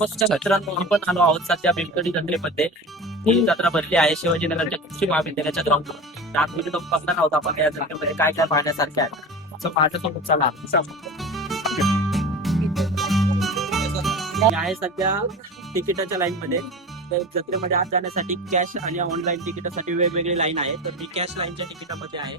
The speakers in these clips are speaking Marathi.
नमस्कार मित्रांनो, आपण आलो आहोत सध्या भीमथडी जत्रेमध्ये. ही जत्रा भरली आहे शिवाजीनगरच्या कृषी महाविद्यालयाच्या ग्राउंडवर. आतमध्ये तो बघणार आहोत आपण या जत्रेमध्ये काय काय पाहण्यासारखे आहे. माझ्यासोबत चला. मी आहे सध्या तिकिटाच्या लाईन मध्ये. तर जत्रेमध्ये आत जाण्यासाठी कॅश आणि ऑनलाईन तिकिटासाठी वेगवेगळी लाईन आहे. तर मी कॅश लाईनच्या तिकिटामध्ये आहे.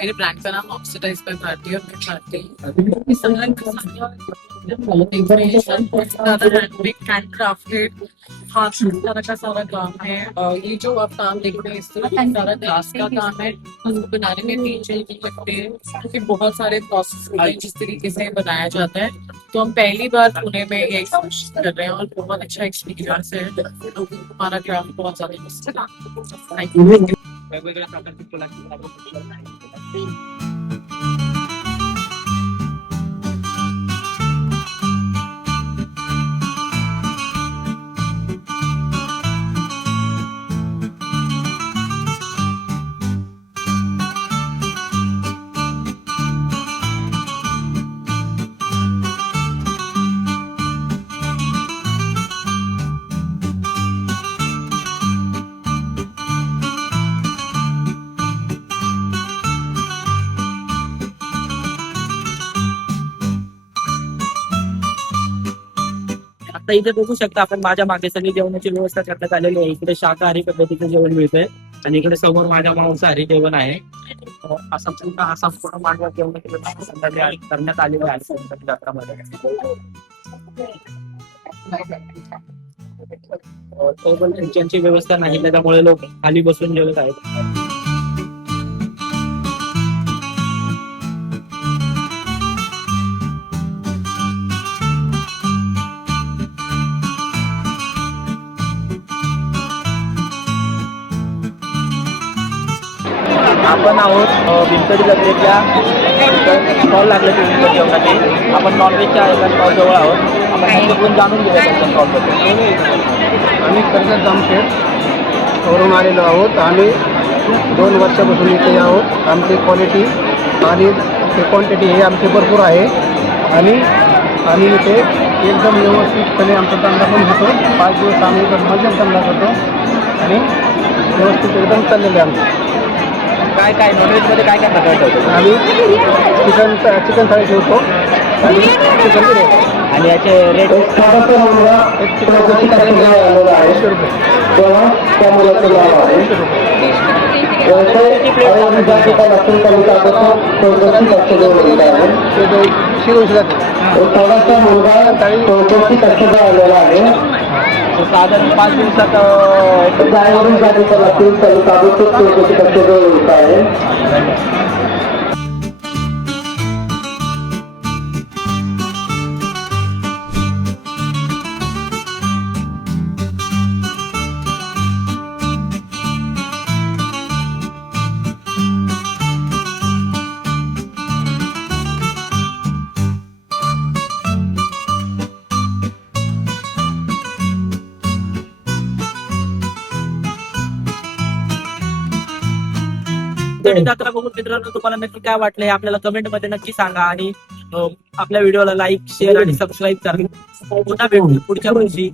मेरे ब्रांड का नाम ऑक्सीडाइज पर भारती और मैं भारती इस समय हैंडक्राफ्टेड हाथ से तरह का सारा काम है। ये जो आप काम देख रहे हैं इस तरह का सारा ग्लास का काम है। उसको बनाने में 3-4 दिन लगते हैं क्योंकि बहुत सारे प्रोसेस होते हैं जिस तरीके से बनाया जाता है। तो हम पहली बार पुणे में ये एग्जीबिशन कर रहे हैं और बहुत अच्छा एक्सपीरियंस है। हमारा क्राफ्ट बहुत ज्यादा पसंद है। Thank you. वेगवेगळ्या प्रकारची कलाकृती आता इथे बघू शकता आपण. माझ्या मागे सगळी जेवणाची व्यवस्था करण्यात आलेली आहे. इकडे शाकाहारी पद्धतीचं जेवण मिळतंय आणि इकडे समोर माझ्या मांसाहारी जेवण आहे. असा पूर्ण मांडवा जेवणाची व्यवस्था करण्यात आलेली आहे जत्रामध्ये. टेबल खुर्च्यांची व्यवस्था नाही, त्याच्यामुळे लोक खाली बसून जेवत आहेत. आपण आहोत भीमथडी जत्रेच्या स्टॉल लागले ते जेवणाचे. आपण नॉनव्हेजच्या एका स्टॉल जवळ आहोत. आपण त्यांच्याकडून जाणून घेऊया त्यांच्या स्टॉलबद्दल. आम्ही कर्जत जामखेड वरून आलेलो आहोत. आम्ही 2 वर्षापासून इथे आहोत. आमची क्वालिटी आणि क्वांटिटी हे आमचे भरपूर आहे आणि आम्ही इथे एकदम व्यवस्थितपणे आमचा धंदा पण होतो. 5 दिवस आम्ही मध्यम धंदा करतो आणि व्यवस्थित एकदम चाललेलं आहे आमचं. काय काय नॉनव्हेजमध्ये काय काय प्रकार ठेवतो? आम्ही चिकन थाळी ठेवतो आणि चिकन बिर्याणी. आणि याचे रेट? एक चिकन 100 रुपये. साधारण 5 दिवसात जत्रा बघून मित्रांनो तुम्हाला नक्की काय वाटलं हे आपल्याला कमेंट मध्ये नक्की सांगा. आणि आपल्या व्हिडिओला लाईक, शेअर आणि सबस्क्राईब करा. पुन्हा भेटू पुढच्या वर्षी.